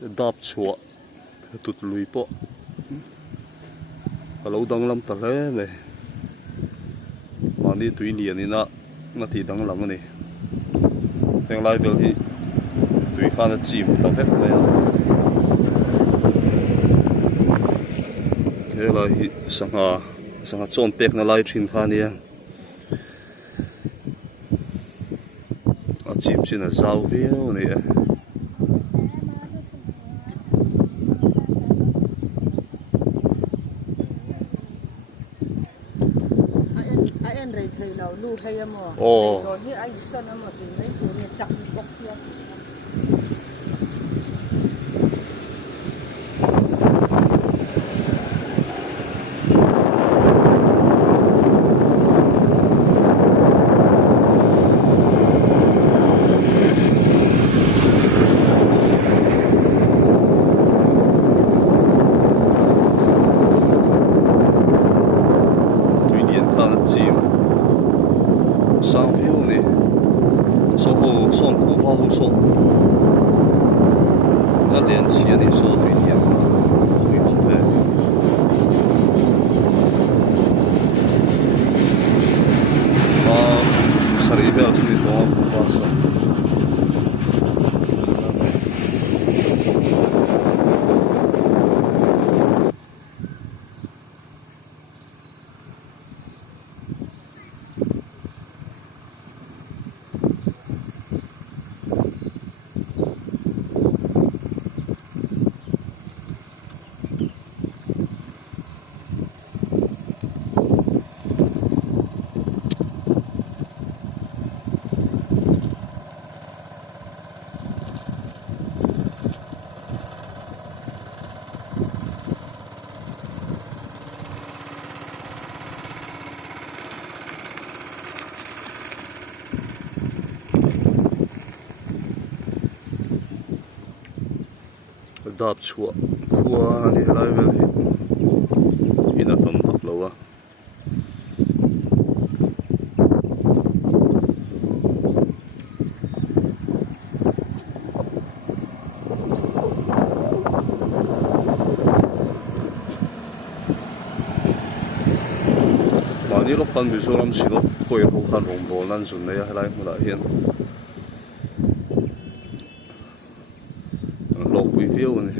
đạp chùa tụt lùi po lâu đăng lắm ta lẽ này mà đi tùy liền đi na thì đăng lắm này đang lại về thì tùy khá là chìm tao phép này thế là sang chọn bẹc na lại trên khá này chìm trên là sao viêu này anh rời thầy lão lưu hay em mà rồi như anh sân em mà thì mấy người này chặt bọc kia sang phiêu này số hồ son khu hoa hồ son nó liền chia thì số tùy tiện tùy không về mà sari về ở trên đó cũng quá sao đạp chùa khua thì lại về in là tầm thật lâu à mà đi lúc pan bị số làm gì đó khôi phục hẳn rồng bò nan dùn này lại một đại hiện lộc quý phiêu này